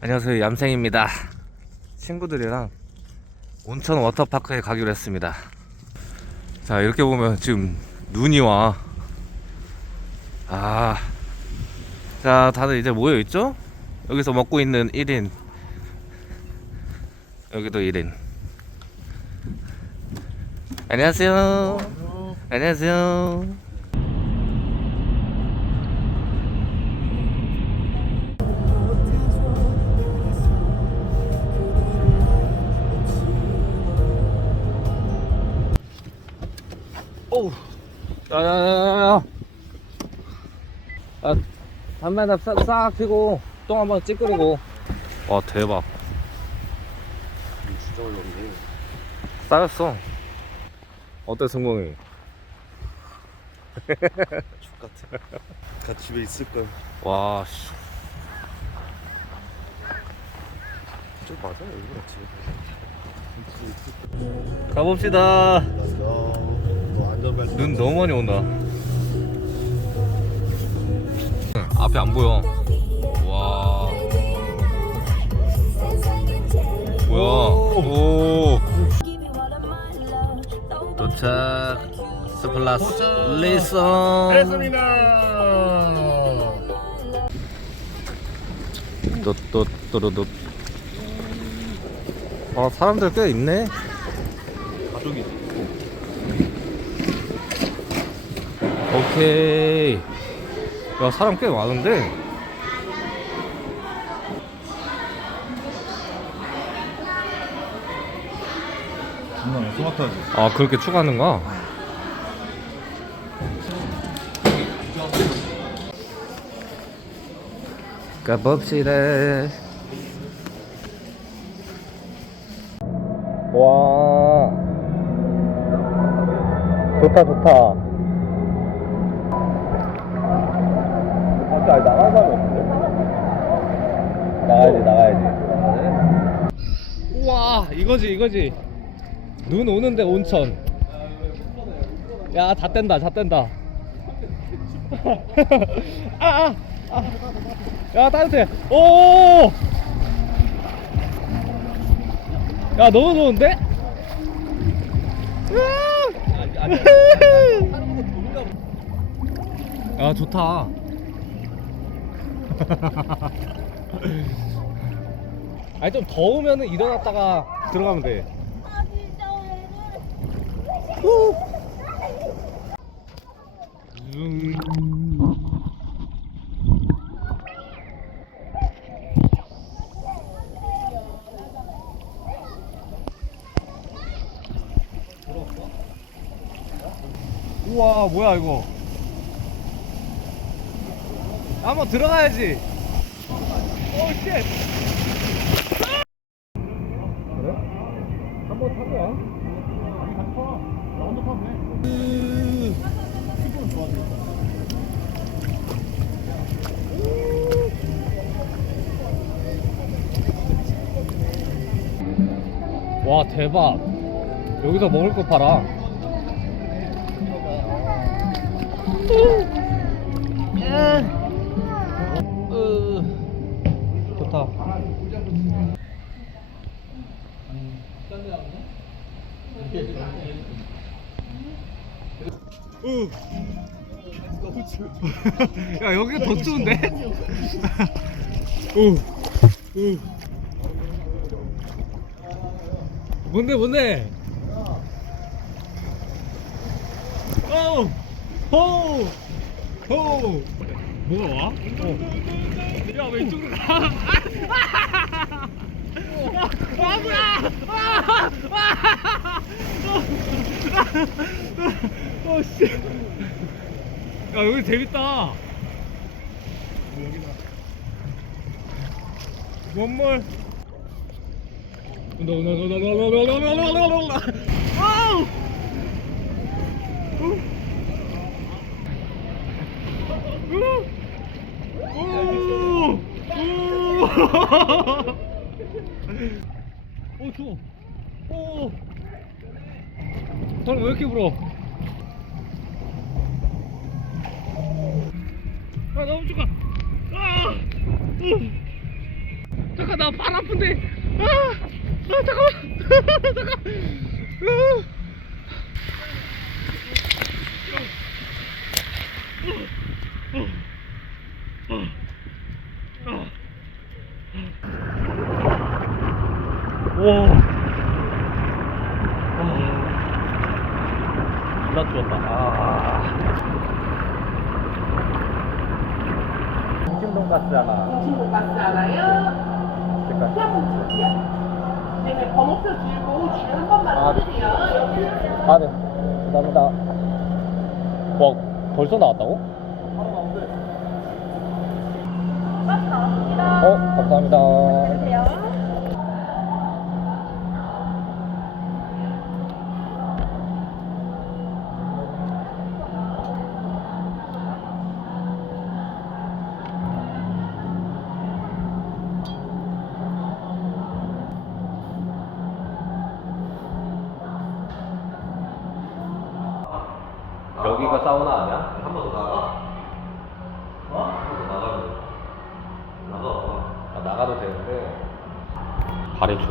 안녕하세요 얌생입니다. 친구들이랑 온천 워터파크에 가기로 했습니다. 자 이렇게 보면 지금 눈이 와. 아. 자 다들 이제 모여있죠? 여기서 먹고 있는 1인. 여기도 1인. 안녕하세요. 안녕하세요 어우 야야야야야 아 담배 하나 싹, 싹 피고 똥 한번 찌끄리고 와 대박 진짜 어려운데. 쌓였어 어때 승봉이 X같아. 다 집에 있을걸. 와 씨. 저 맞아? 여기가 집에. 가봅시다. 눈 너무 많이 온다. 앞에 안 보여. 와. 뭐야? 오. 도착. 스플라스 리선 했습니다. 또또또로도 아 사람들 꽤 있네. 가족이. 오케이. 야 사람 꽤 많은데? 정말 스마트하지. 아 그렇게 추가하는가? 가봅시다. 와. 좋다 좋다 이거지 이거지 눈 오는데 온천 야 다 뗀다 다 뗀다 아, 아, 아. 야 따뜻해 오! 야 너무 좋은데? 야 좋다 아니 좀 더우면은 일어났다가 들어가면 돼. 그래? 우와 뭐야 이거? 한번 들어가야지. 오쉣 대박 여기서 먹을 거 팔아 으, 좋다. 야 여기가 더 추운데? 우, 우. 뭔데 뭔데? 오! 호! 호! 뭐가 와? 어. 야, 왜 이쪽으로 가? 아, 뭐야! 아! 아! 어, 씨. 야, 여기 재밌다. 원몰. 온다, 온다, 온다, 온다, 온다, 온다, 온다, 온다, 온다, 온다. 아우! 오! 오! 오, 추워. 오! 바람 왜 이렇게 불어? 아, 너무 추워. 아! 으. 잠깐 나 발 아픈데. 아, 아 잠깐만. 잠깐. 아. 와. 나 좋았다. 아. 김치 돈가스 하나. 친구가스 알아요? 색깔. 네, 버목스 들고 줄 한 번만 아. 서주세요. 여기 아, 네. 감사합니다. 와, 벌써 나왔다고? 버스 나왔습니다. 어, 감사합니다. 안녕하세요.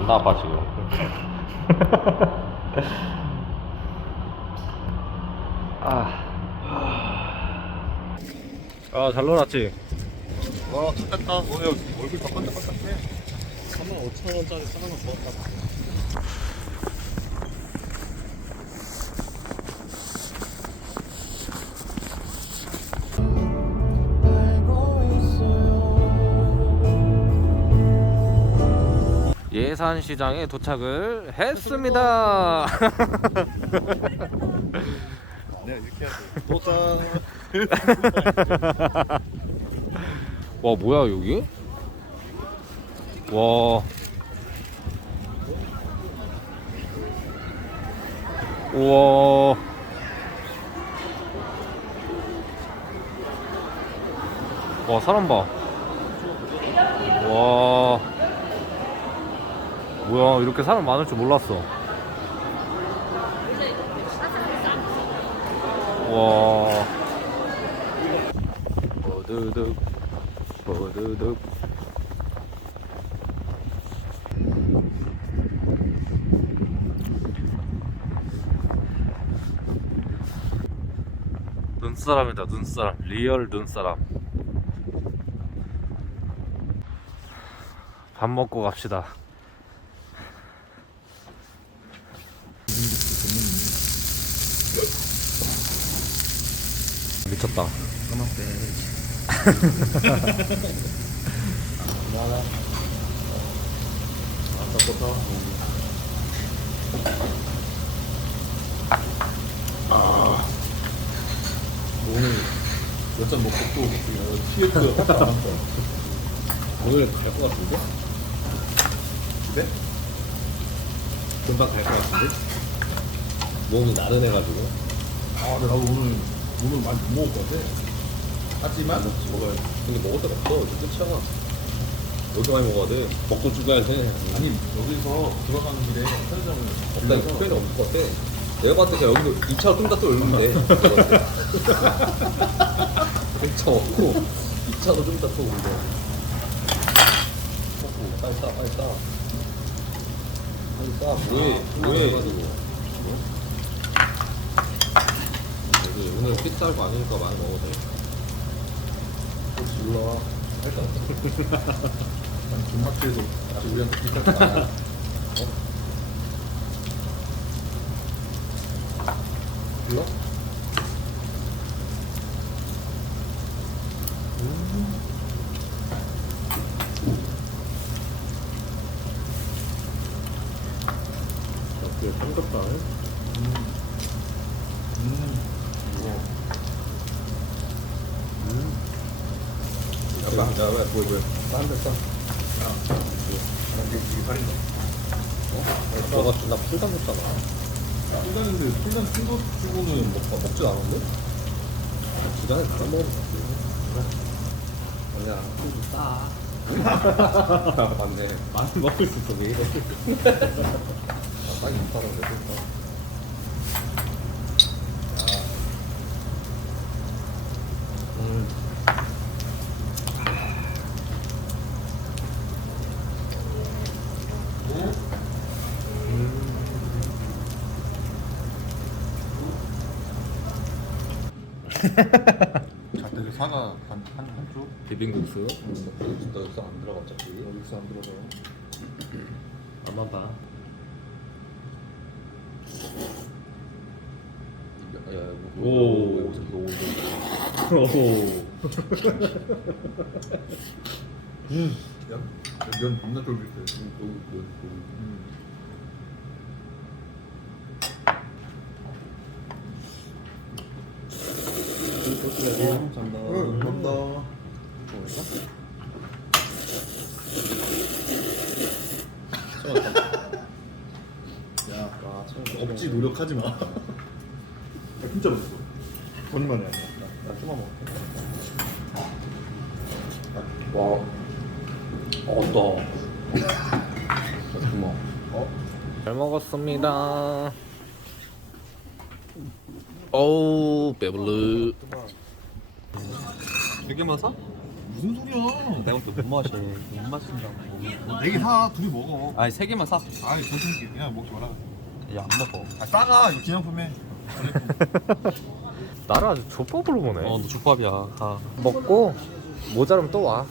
존나 아파, 지금. 아. 아, 잘 놀았지? 와, 좋겠다. 어, 야, 얼굴 다 반짝반짝해. 3만 5천 원짜리 사는 거 좋았다. 예산시장에 도착을 했습니다. 네, 이렇게 해야. 도장. 와 뭐야 여기? 와. 우와. 와 사람 봐. 와. 뭐야 이렇게 사람 많을 줄 몰랐어. 와. 버드득 버드득 눈사람이다 눈사람 리얼 눈사람 밥 먹고 갑시다 미쳤다 한다. 오늘 갈 것 같은데? 네? 금방 갈 것 같은데? 몸이 나른해가지고. 아, 나도 오늘 오늘 많이 못 먹을 것 같아. 하지만 먹어야 돼. 근데 먹을 데가 없어. 이제 끝이야. 너도 많이 먹어야 돼. 먹고 죽어야 돼. 아니 여기서 들어가는 길에 편의점을 없다. 편의점 없을 것 같아. 내가 봤을 때 여기도 2차로 좀더 열면 돼. 1차 없고 2차로 좀더또 올려. 먹고 빨리 싸, 빨리 싸. 빨리 싸. 뭐해? 뭐해? 여기 오늘 거 아니니까 많이 먹어도 돼. 몰라. 할까? 난 존마트에서 우리한테 피자 까 불러? 어때? 삼겹살? 음. 음. 우와. 음. 야, 야, 왜, 뭐, 왜? 딴데 싸. 야, 뭐, 이게? 어? 너가 존나 풀단 줬잖아. 풀단인데, 풀단 큰거 주고는 먹, 먹진 않았는데? 주단에 나랑 먹으면 돼. 그래. 아니야, 풀도 싸. 맞네. 많이 먹을 수 있어, 왜 이래. 아, 빨리 못 팔아, 그래. 음. 자택에 사과 한, 한, 한 쪽? 비빔국수. 너 육수 안 들어가 어차피. 여기서 안 들어가요 안만 봐. 야, 야, 뭐, 오. 오, 저기 오. 오. 면? 면 겁나 쫄깃해 응, 감사합니다 야, 없지 노력하지 마. 진짜 맛있어. 거짓말이 아니야. 나, 나 좀만 먹을게. 와. 어떠. 잠깐만. 어? 잘 먹었습니다. 어우, 배불르. 두 개만 사? 무슨 소리야? 내가 또 못 마셔. 못 마신다고. 네개 사, 둘이 먹어. 아니 세 개만 사. 아이, 괜찮게 그냥 먹지 마라. 야안 먹어. 아, 싸가. 이거 기념품에. 나를 아주 족밥으로 보네. 어너 족밥이야. 가. 먹고 모자라면 또 와.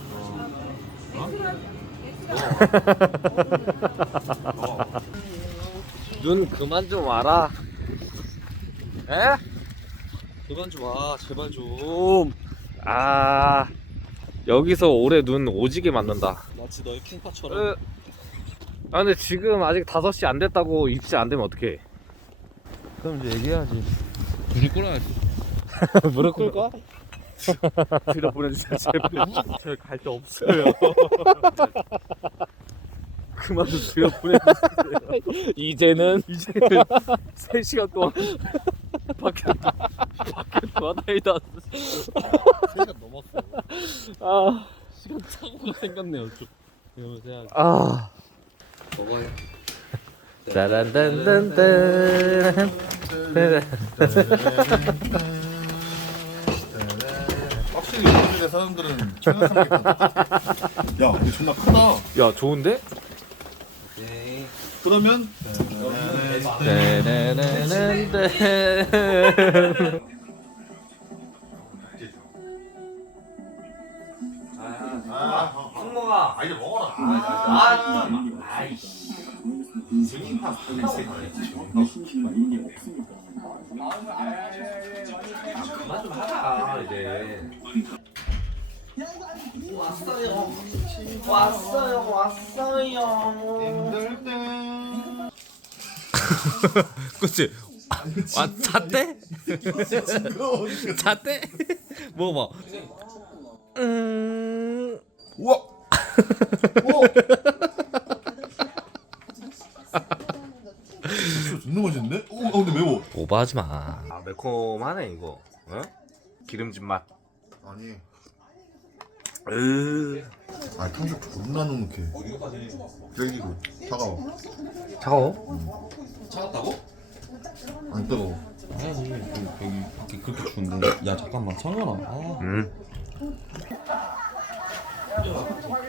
눈 그만 좀 와라. 에? 그만 좀 와. 제발 좀. 아 여기서 올해 눈 오지게 맞는다. 마치 너의 킹파처럼. 으. 아 근데 지금 아직 5시 안 됐다고 입시 안 되면 어떡해 그럼 이제 얘기해야지. 둘이 꿇어야지. 무릎 꿇을까? 뒤로 보내주세요 제발 저갈 데 없어요. 그만 좀 뒤로 보내주세요 이제는 이제는 3시간 동안 밖에 밖에 돌아다니다 3시간 넘었어. 아, 시간 사고가 생겼네요. 좀. 이러면서 해야지. 아. 먹어요. 따란딴딴딴 확실히 요즘의 사람들은 생각하는 게. 야, 이거 존나 크다. 야 좋은데? 오케이. 그러면 따라라라란딴. 아, 아 이제 먹어라. 아, 좀 아이씨. 그만. 왔어요. 아, 잣대? 음. 우와. 존나 맛있는데? 오, 아, 근데 매워. 오버하지 마. 아, 매콤하네 이거. 어? 기름진 맛. 아니, 으. 아 탕수육 존나 눅눅해. 여기도 차가워. 차가워? 차갑다고? 안 뜨거워. 아니 여기 밖에 그렇게 추운데. 야 잠깐만 창현아. 아.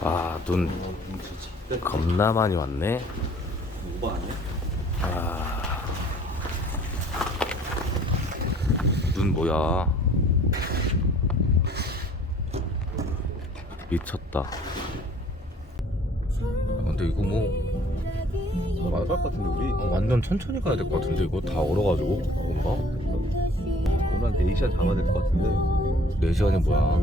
아, 눈 겁나 많이 왔네. 오버 아니야? 아. 눈 뭐야? 미쳤다. 아, 근데 이거 뭐 맞을 것 같은데 우리. 어, 완전 천천히 가야 될 것 같은데 이거 다 얼어가지고 뭔가? 오늘 한 4시간 잡아야 될 것 같은데. 4시간이 뭐야